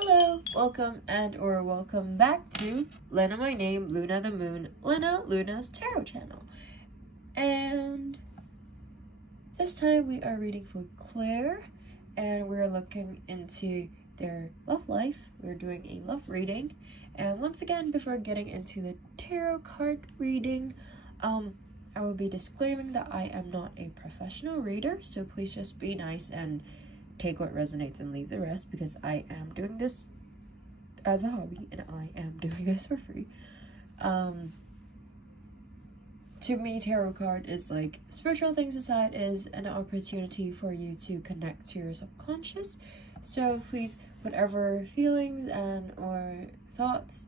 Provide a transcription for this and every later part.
Hello, welcome or welcome back to Lena My Name, Luna the Moon, Luna's Tarot channel. And this time we are reading for Claire, and we're looking into their love life. We're doing a love reading. And once again, before getting into the tarot card reading, I will be disclaiming that I am not a professional reader, so please just be nice and take what resonates and leave the rest, because I am doing this as a hobby and I am doing this for free. To me, tarot card is like spiritual things aside, is an opportunity for you to connect to your subconscious. So please, whatever feelings and or thoughts,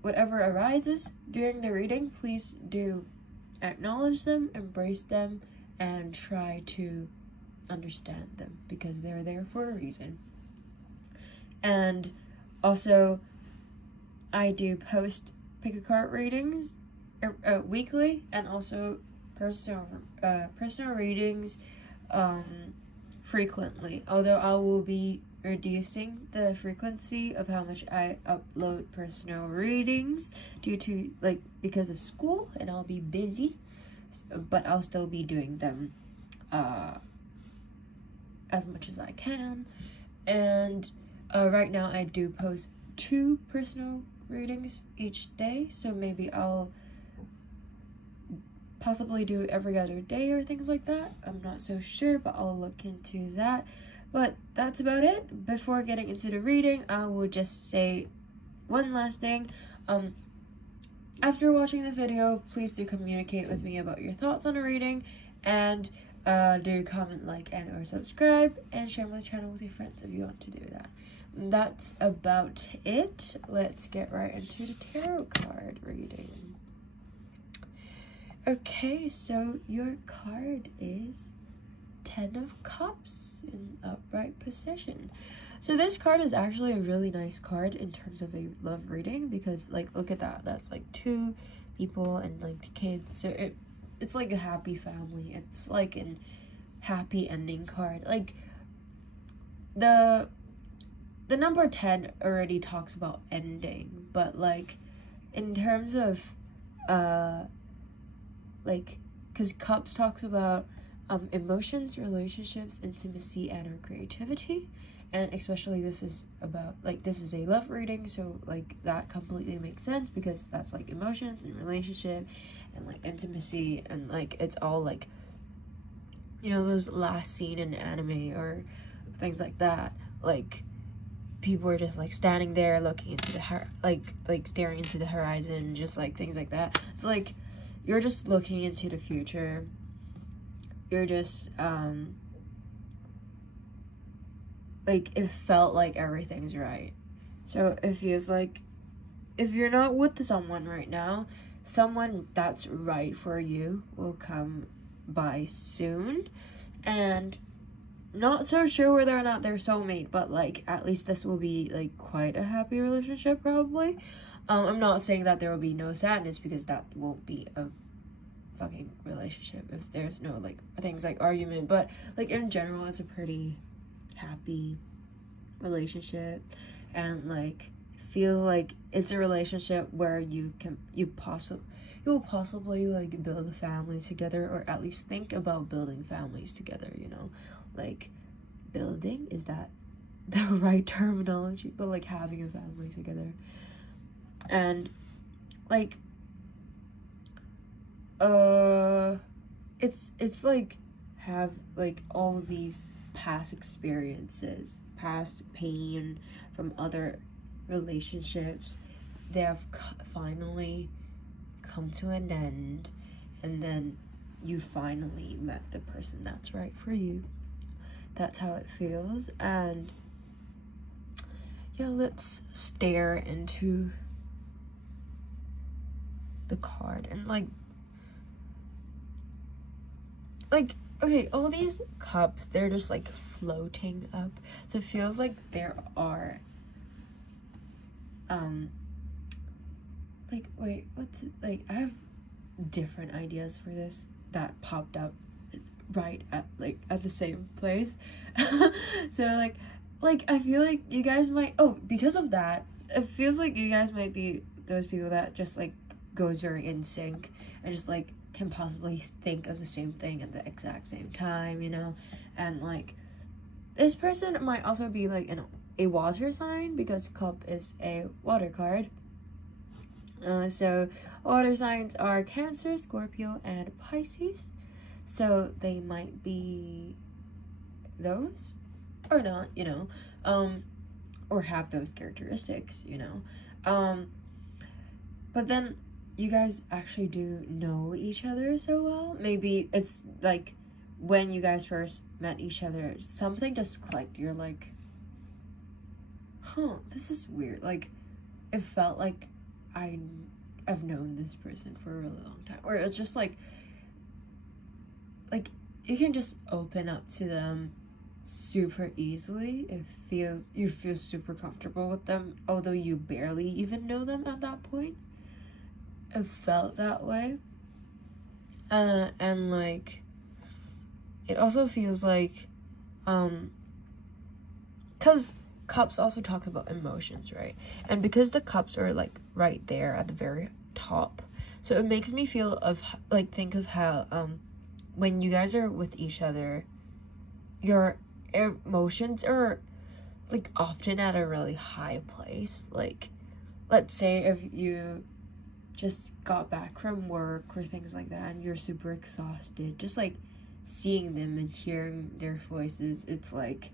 whatever arises during the reading, please do acknowledge them, embrace them, and try to understand them, because they're there for a reason. And also, I do post pick a card readings weekly, and also personal readings frequently, although I will be reducing the frequency of how much I upload personal readings due to because of school, and I'll be busy, but I'll still be doing them as much as I can. And right now I do post 2 personal readings each day, so maybe I'll possibly do every other day or things like that. I'm not so sure, but I'll look into that. But that's about it. Before getting into the reading, I will just say one last thing. After watching the video, please do communicate with me about your thoughts on the reading, and do comment, like, and or subscribe, and share my channel with your friends if you want to do that. That's about it. Let's get right into the tarot card reading. Okay, so your card is 10 of Cups in upright position. So this card is actually a really nice card in terms of a love reading, because look at that, that's 2 people and the kids, so it's like a happy family. It's like an happy ending card. The number 10 already talks about ending, but in terms of because Cups talks about emotions, relationships, intimacy, and our creativity, and especially this is about this is a love reading, so that completely makes sense, because that's emotions and relationship and intimacy, and it's all those last scene in anime or things like that, people are just standing there looking into the staring into the horizon, just things like that. It's you're just looking into the future. You're just it felt like everything's right. So it feels like if you're not with someone right now, someone that's right for you will come by soon. And not so sure whether or not they're soulmate, but at least this will be quite a happy relationship, probably. I'm not saying that there will be no sadness, because that won't be a fucking relationship if there's no things argument, but in general, it's a pretty happy relationship, and feel it's a relationship where you'll possibly build a family together, or at least think about building families together, building, is that the right terminology? But having a family together, and it's have all these past experiences, past pain from other relationships, they have finally come to an end, and then you finally met the person that's right for you. That's how it feels. And yeah, let's stare into the card, and okay, all these cups, they're just floating up, so it feels like there are wait, what's it I have different ideas for this that popped up right at the same place. So like, I feel like you guys might, because of that, it feels like you guys might be those people that just, like, goes very in sync and just, like, can possibly think of the same thing at the exact same time, you know? And, like, this person might also be, like, a water sign, because cup is a water card. So water signs are Cancer, Scorpio, and Pisces. So they might be those or not, you know, or have those characteristics, you know. But then you guys actually do know each other so well. Maybe it's like when you guys first met each other, something just clicked. You're like, huh, this is weird. Like, it felt like I've known this person for a really long time. Or it's just like you can just open up to them super easily. You feel super comfortable with them, although you barely even know them at that point. It felt that way. And like, it also feels like, because cups also talks about emotions, right? And because the cups are like right there at the very top, so it makes me feel of, like, think of how when you guys are with each other, your emotions are like often at a really high place. Like, let's say if you just got back from work or things like that and you're super exhausted, just like seeing them and hearing their voices, it's like,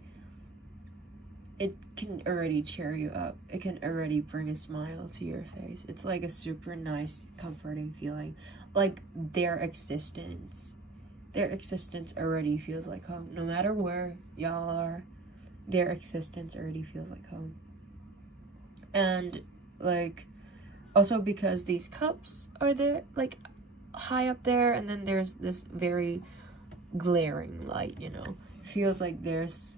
it can already cheer you up. It can already bring a smile to your face. It's like a super nice, comforting feeling. Like, their existence already feels like home. No matter where y'all are, their existence already feels like home. And like, also because these cups are there, like, high up there, and then there's this very glaring light, you know. Feels like there's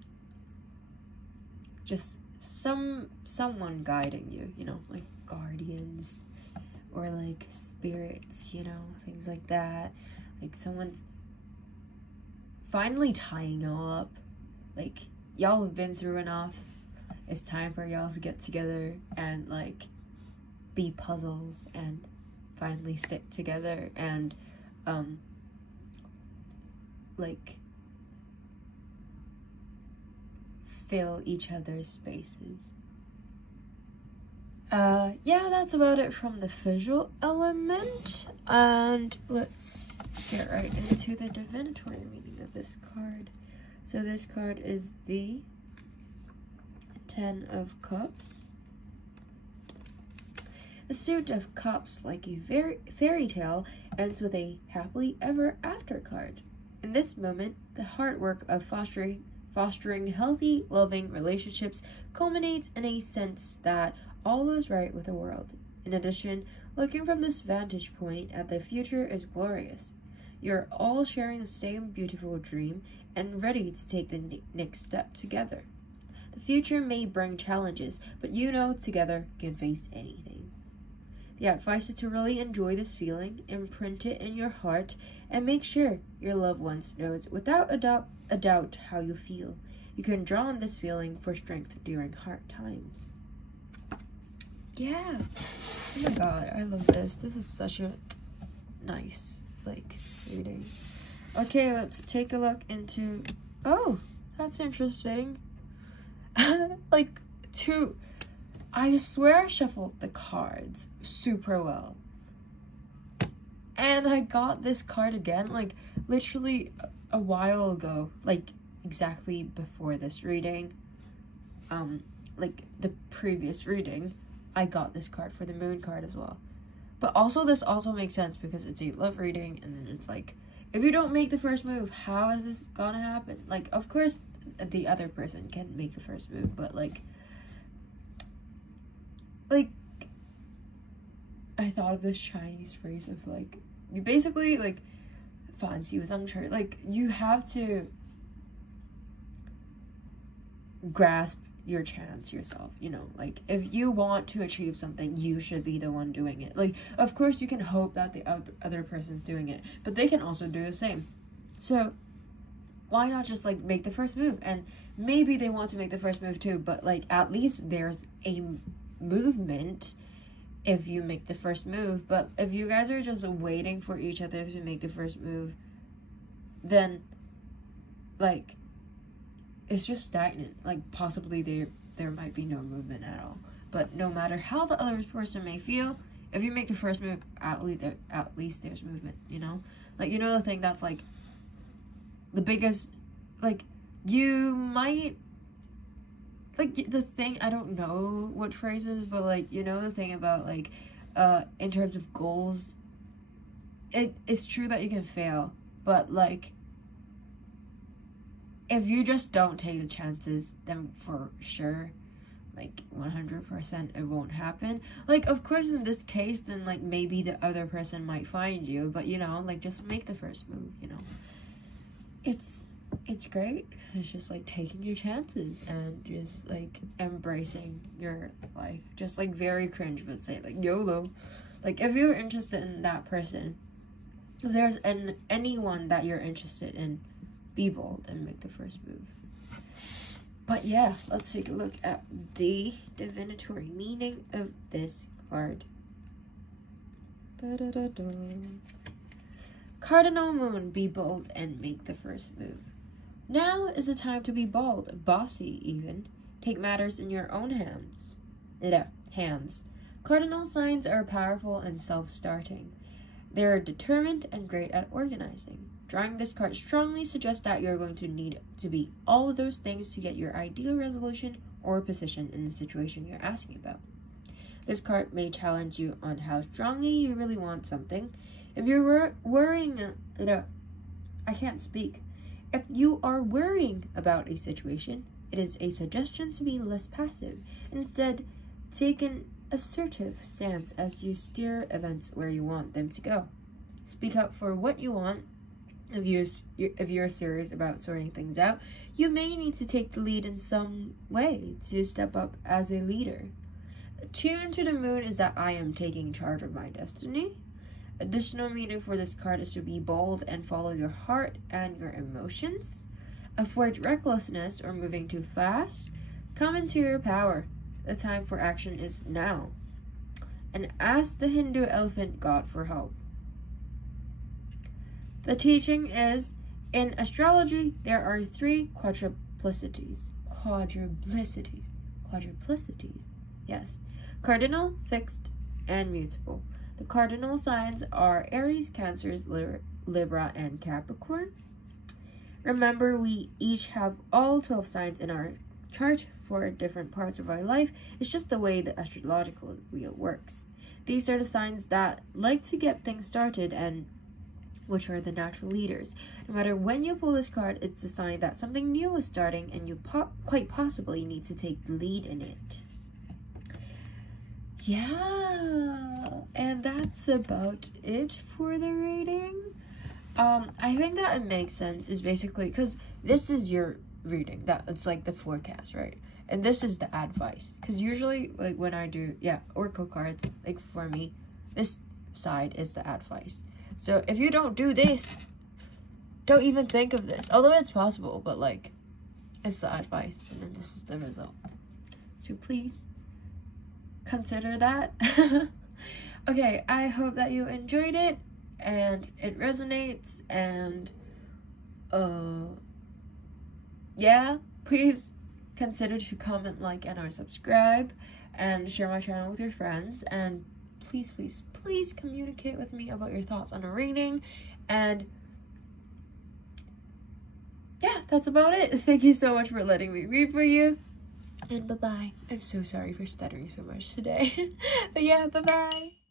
just someone guiding you, you know, like guardians or like spirits, you know, things like that. Like, someone's finally tying y'all up. Like, y'all have been through enough. It's time for y'all to get together and like be puzzles and finally stick together and like fill each other's spaces. Yeah, that's about it from the visual element, and let's get right into the divinatory meaning of this card. So this card is the 10 of Cups. The Suit of Cups, like a fairy tale, ends with a happily ever after card. In this moment, the hard work of fostering healthy, loving relationships culminates in a sense that all is right with the world. In addition, looking from this vantage point at the future is glorious. You're all sharing the same beautiful dream and ready to take the next step together. The future may bring challenges, but you know together can face anything. The advice is to really enjoy this feeling, imprint it in your heart, and make sure your loved ones knows without a doubt how you feel. You can draw on this feeling for strength during hard times. Yeah. Oh my god, I love this. This is such a nice, like, reading. Okay, let's take a look into... Oh, that's interesting. Like, I swear I shuffled the cards super well. And I got this card again, like, literally a while ago, like, exactly before this reading. Like, the previous reading, I got this card for the moon card as well. But also, this also makes sense because it's a love reading, and then it's like, if you don't make the first move, how is this gonna happen? Like, of course, the other person can make the first move, but, like, I thought of this Chinese phrase of, like, you basically, like, fancy with unsure, like, you have to grasp your chance yourself, you know, like, if you want to achieve something, you should be the one doing it. Like, of course you can hope that the other person's doing it, but they can also do the same. So why not just, like, make the first move and maybe they want to make the first move too, but like at least there's a movement if you make the first move. But if you guys are just waiting for each other to make the first move, then like it's just stagnant. Like possibly there might be no movement at all. But no matter how the other person may feel, if you make the first move, at least there's movement, you know? Like, you know the thing that's like the biggest, like, you might, like, the thing, I don't know what phrase is, but like, you know the thing about like, in terms of goals, it's true that you can fail, but like, if you just don't take the chances, then for sure, like 100% it won't happen. Like, of course, in this case, then like maybe the other person might find you, but you know, like just make the first move, you know. It's great. It's just like taking your chances and just like embracing your life. Just like very cringe, but say like YOLO. Like if you're interested in that person, if there's anyone that you're interested in, be bold and make the first move. But yeah, let's take a look at the divinatory meaning of this card. Cardinal Moon, be bold and make the first move. Now is the time to be bold, bossy even. Take matters in your own hands. Cardinal signs are powerful and self-starting. They are determined and great at organizing. Drawing this card strongly suggests that you're going to need to be all of those things to get your ideal resolution or position in the situation you're asking about. This card may challenge you on how strongly you really want something. If you're worrying, If you are worrying about a situation, it is a suggestion to be less passive. Instead, take an assertive stance as you steer events where you want them to go. Speak up for what you want. If you're serious about sorting things out, you may need to take the lead in some way to step up as a leader. The tune to the moon is that I am taking charge of my destiny. Additional meaning for this card is to be bold and follow your heart and your emotions. Avoid recklessness or moving too fast. Come into your power. The time for action is now. And ask the Hindu elephant god for help. The teaching is, in astrology, there are 3 quadruplicities. Yes. Cardinal, fixed, and mutable. The cardinal signs are Aries, Cancer, Libra, and Capricorn. Remember, we each have all 12 signs in our chart for different parts of our life. It's just the way the astrological wheel works. These are the signs that like to get things started and which are the natural leaders. No matter when you pull this card, it's a sign that something new is starting and you quite possibly need to take the lead in it. Yeah, and that's about it for the reading. I think that it makes sense is basically because this is your reading, that it's like the forecast, right? And this is the advice, because usually like when I do oracle cards, like for me, this side is the advice. So if you don't do this, don't even think of this. Although it's possible, but like, it's the advice, and then this is the result. So please consider that. Okay, I hope that you enjoyed it, and it resonates, and yeah, please consider to comment, like, and or subscribe, and share my channel with your friends, and please communicate with me about your thoughts on a reading. And yeah, that's about it. Thank you so much for letting me read for you, and bye-bye. I'm so sorry for stuttering so much today. But yeah, bye-bye.